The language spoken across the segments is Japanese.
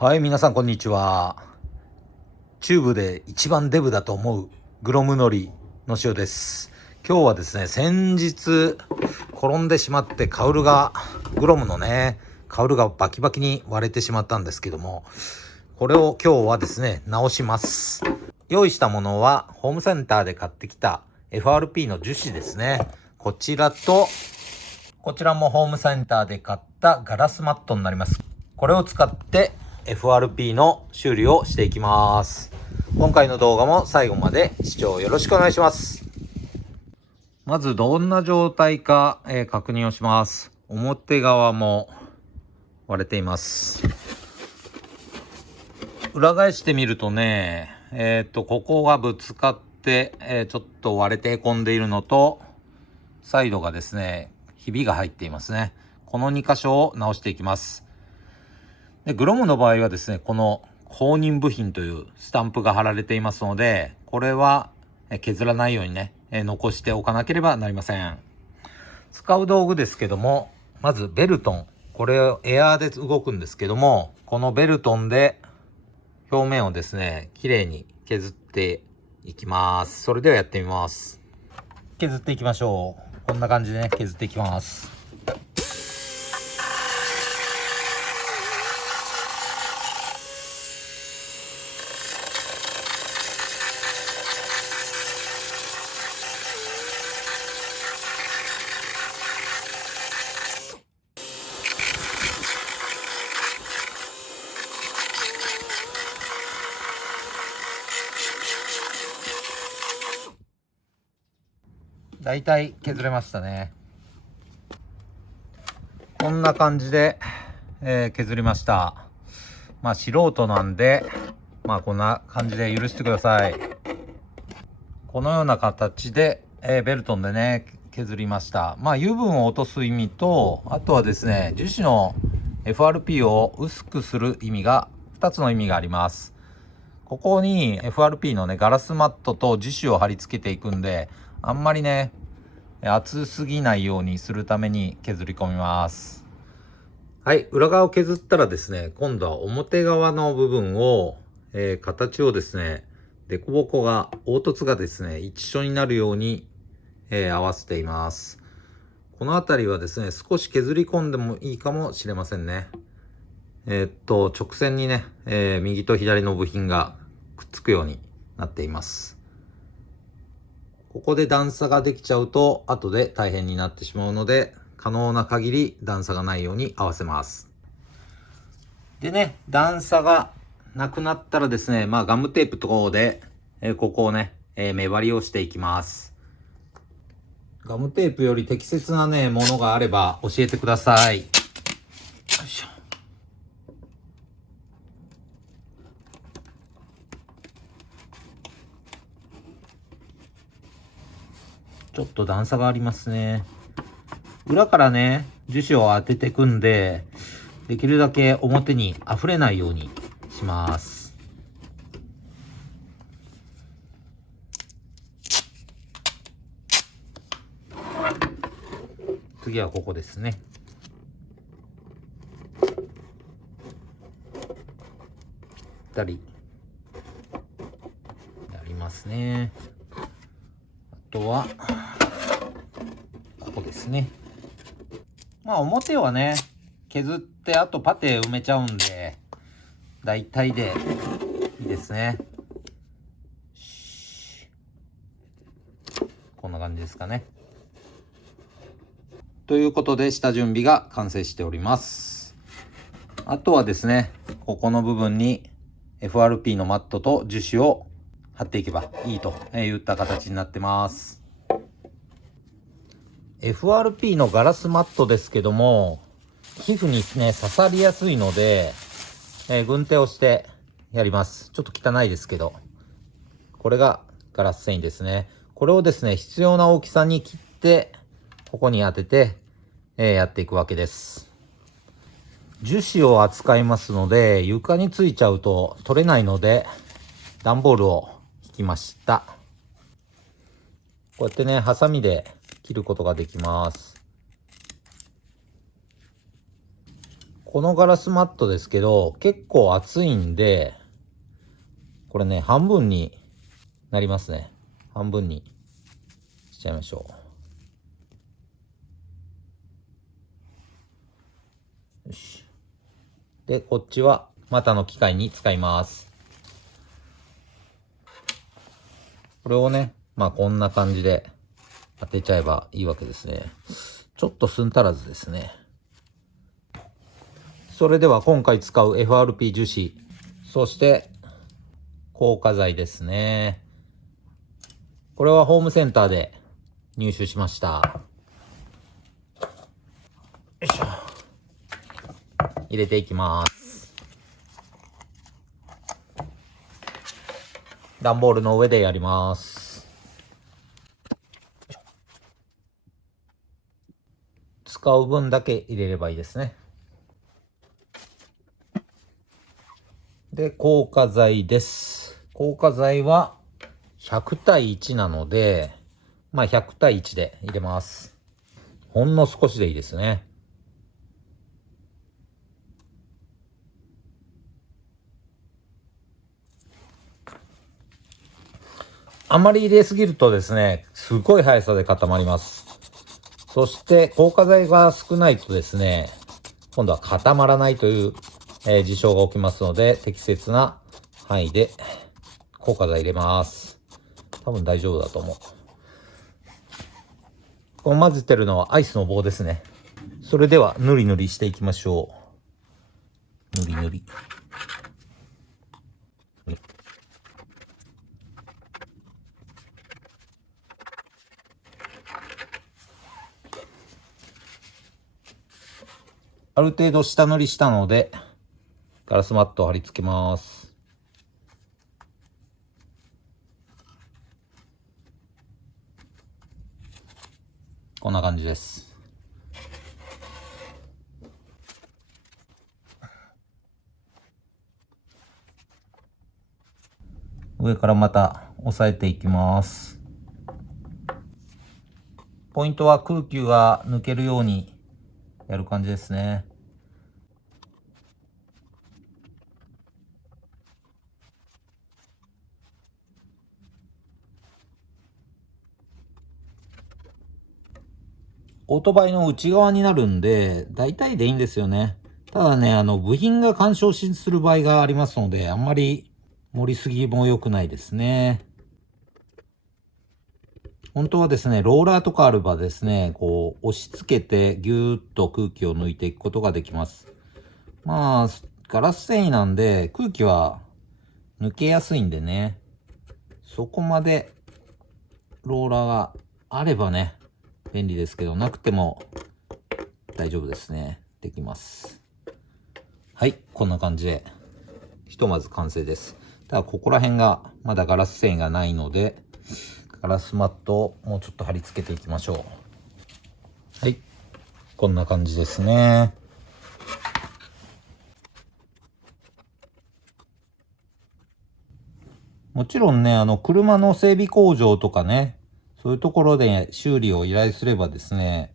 はい、皆さんこんにちは。チューブで一番デブだと思うグロムノリの塩です。今日はですね、先日転んでしまってグロムのね、カウルがバキバキに割れてしまったんですけども、これを今日はですね、直します。用意したものはホームセンターで買ってきた FRP の樹脂ですね。こちらと、こちらもホームセンターで買ったガラスマットになります。これを使ってFRP の修理をしていきます。今回の動画も最後まで視聴よろしくお願いします。まずどんな状態か、確認をします。表側も割れています。裏返してみるとね、ここがぶつかって、ちょっと割れてへこんでいるのと、サイドがですね、ひびが入っていますね。この2箇所を直していきます。で、グロムの場合はですね、この放任部品というスタンプが貼られていますので、これは削らないようにね、残しておかなければなりません。使う道具ですけども、まずベルトン。これをエアーで動くんですけども、このベルトンで表面をですね、綺麗に削っていきます。それではやってみます。削っていきましょう。こんな感じでね、削っていきます。だいたい削れましたね。こんな感じで、削りました。まあ素人なんで、まあこんな感じで許してください。このような形で、ベルトンでね、削りました。まあ油分を落とす意味と、あとはですね、樹脂の FRP を薄くする意味が、2つの意味があります。ここに FRP のね、ガラスマットと樹脂を貼り付けていくんで、あんまりね、厚すぎないようにするために削り込みます。はい、裏側を削ったらですね、今度は表側の部分を、形をですね、凸凹が、凹凸がですね、一緒になるように、合わせています。この辺りはですね、少し削り込んでもいいかもしれませんね。直線にね、右と左の部品がくっつくようになっています。ここで段差ができちゃうと、後で大変になってしまうので、可能な限り段差がないように合わせます。でね、段差がなくなったらですね、まあガムテープとかで、ここをね、目張りをしていきます。ガムテープより適切なね、ものがあれば教えてください。よいしょ。ちょっと段差がありますね。裏からね、樹脂を当てていくんで、できるだけ表に溢れないようにします。次はここですね。ぴったりやりますね。あとはここですね。まあ表はね、削ってあとパテ埋めちゃうんで、大体でいいですね。こんな感じですかね。ということで下準備が完成しております。あとはですね、ここの部分に FRP のマットと樹脂を貼っていけばいいといった形になってます。FRP のガラスマットですけども、皮膚にね、刺さりやすいので、軍手をしてやります。ちょっと汚いですけど。これがガラス繊維ですね。これをですね、必要な大きさに切って、ここに当てて、やっていくわけです。樹脂を扱いますので、床についちゃうと取れないので、段ボールを引きました。こうやってね、ハサミで切ることができます。このガラスマットですけど、結構厚いんで、これね、半分になりますね。半分にしちゃいましょう。よし。で、こっちはまたの機械に使います。これをね、まあこんな感じで当てちゃえばいいわけですね。ちょっと寸足らずですね。それでは今回使う FRP 樹脂、そして硬化剤ですね。これはホームセンターで入手しました。よいしょ。入れていきます。段ボールの上でやります。使う分だけ入れればいいですね。で、硬化剤です。硬化剤は100対1なので、まあ100対1で入れます。ほんの少しでいいですね。あまり入れすぎるとですね、すごい速さで固まります。そして硬化剤が少ないとですね、今度は固まらないという、事象が起きますので、適切な範囲で硬化剤入れます。多分大丈夫だと思う。この混ぜてるのはアイスの棒ですね。それではぬりぬりしていきましょう。ぬりぬり。ある程度下塗りしたので、ガラスマットを貼り付けます。こんな感じです。上からまた押さえていきます。ポイントは空気が抜けるようにやる感じですね。オートバイの内側になるんで、大体でいいんですよね。ただね、部品が干渉する場合がありますので、あんまり盛りすぎも良くないですね。本当はですね、ローラーとかあればですね、こう、押し付けてぎゅーっと空気を抜いていくことができます。まあ、ガラス繊維なんで空気は抜けやすいんでね、そこまでローラーがあればね、便利ですけど、なくても大丈夫ですね。できます。はい、こんな感じで、ひとまず完成です。ただ、ここら辺がまだガラス繊維がないので、ガラスマットをもうちょっと貼り付けていきましょう。はい、こんな感じですね。もちろんね、車の整備工場とかね、そういうところで修理を依頼すればですね、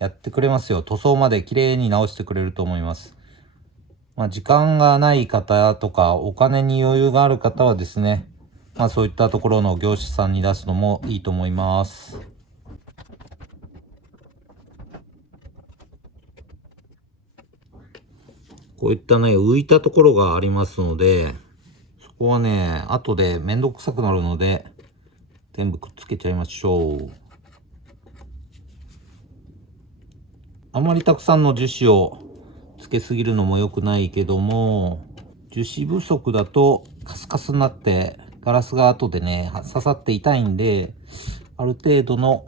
やってくれますよ。塗装まで綺麗に直してくれると思います。まあ、時間がない方とか、お金に余裕がある方はですね、まあそういったところの業者さんに出すのもいいと思います。こういったね、浮いたところがありますので、そこはね、後でめんどくさくなるので、全部くっつけちゃいましょう。あまりたくさんの樹脂をつけすぎるのも良くないけども、樹脂不足だとカスカスになってガラスが後でね、刺さって痛いんで、ある程度の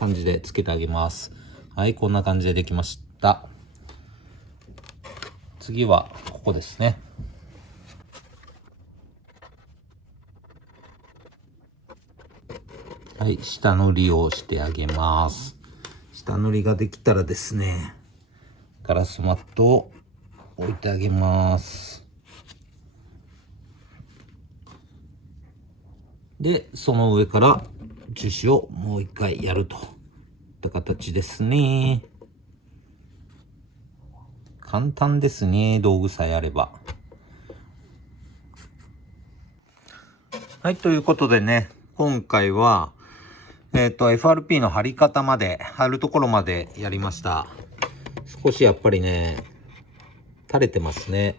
感じでつけてあげます。はい、こんな感じでできました。次はここですね。はい、下塗りをしてあげます。下塗りができたらですね、ガラスマットを置いてあげます。で、その上から樹脂をもう一回やるといった形ですね。簡単ですね、道具さえあれば。はい、ということでね、今回は、FRP の貼り方まで、貼るところまでやりました。少しやっぱりね、垂れてますね。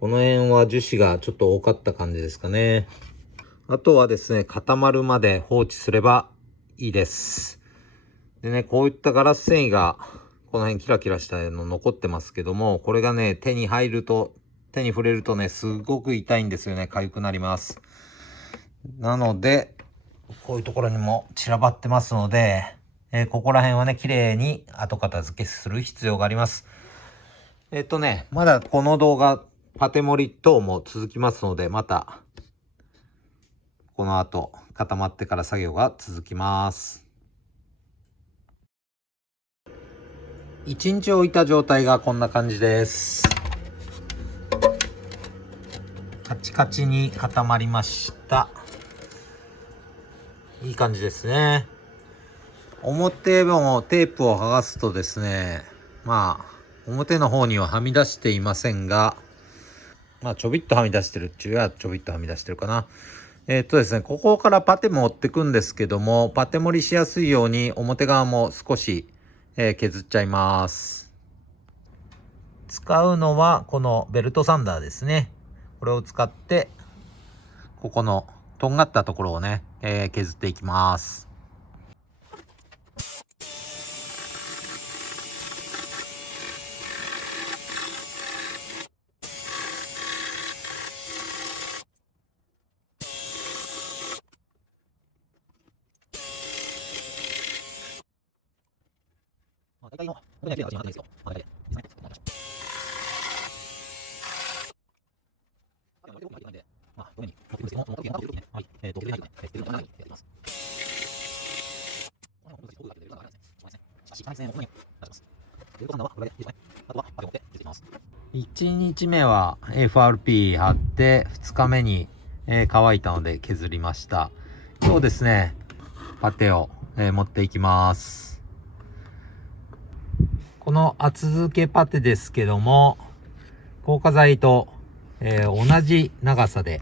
この辺は樹脂がちょっと多かった感じですかね。あとはですね、固まるまで放置すればいいです。でね、こういったガラス繊維が、この辺キラキラしたの残ってますけども、これがね、手に触れるとね、すごく痛いんですよね。痒くなります。なので、こういうところにも散らばってますので、ここら辺はね、綺麗に後片付けする必要があります。まだこの動画、パテ盛り等も続きますので、また、この後、固まってから作業が続きます。1日置いた状態がこんな感じです。カチカチに固まりました。いい感じですね。表もテープを剥がすとですね、表の方にははみ出していませんが、ちょびっとはみ出してるっちゅうはちょびっとはみ出してるかな。ですね、ここからパテ持ってくんですけども、パテ盛りしやすいように表側も少し、削っちゃいます。使うのはこのベルトサンダーですね。これを使って、ここのとんがったところをね、削っていきます。大体の、これだけで味がないですよ。大体ですね。上に持ってくるんですけども、その時の時にね、はい、削り入ってね、削るのがないやってます。この辺も僕が削るのがないですね。そうですね。しかし、対戦をこのように出します。ベルトサンダーはこれでいいですね。あとは、パテを持って削っていきます。1日目は FRP 貼って、2日目に、乾いたので削りました。今日ですね、パテを、持っていきます。この厚付けパテですけども、硬化剤と、同じ長さで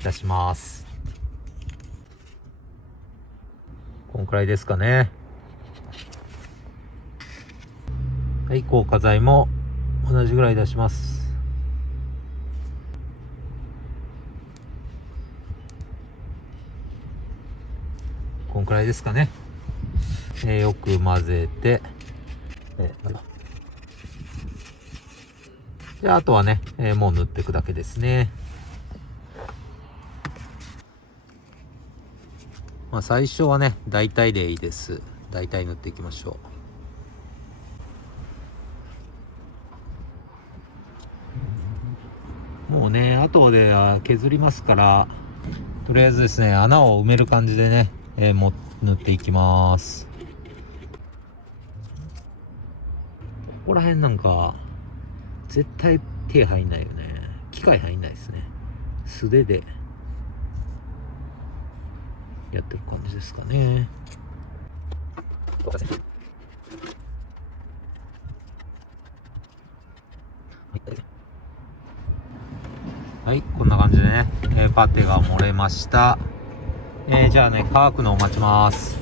出します。このくらいですかね。はい、硬化剤も同じぐらい出します。このくらいですかね。よく混ぜて、で、あとはね、もう塗っていくだけですね。最初はね、大体でいいです。大体塗っていきましょう。もうね、後で削りますから、とりあえずですね、穴を埋める感じでね、塗っていきます。ここら辺なんか、絶対手入んないよね。機械入んないですね。素手でやってる感じですかね。はい、こんな感じでね、パテが漏れました。じゃあね、乾くのを待ちます。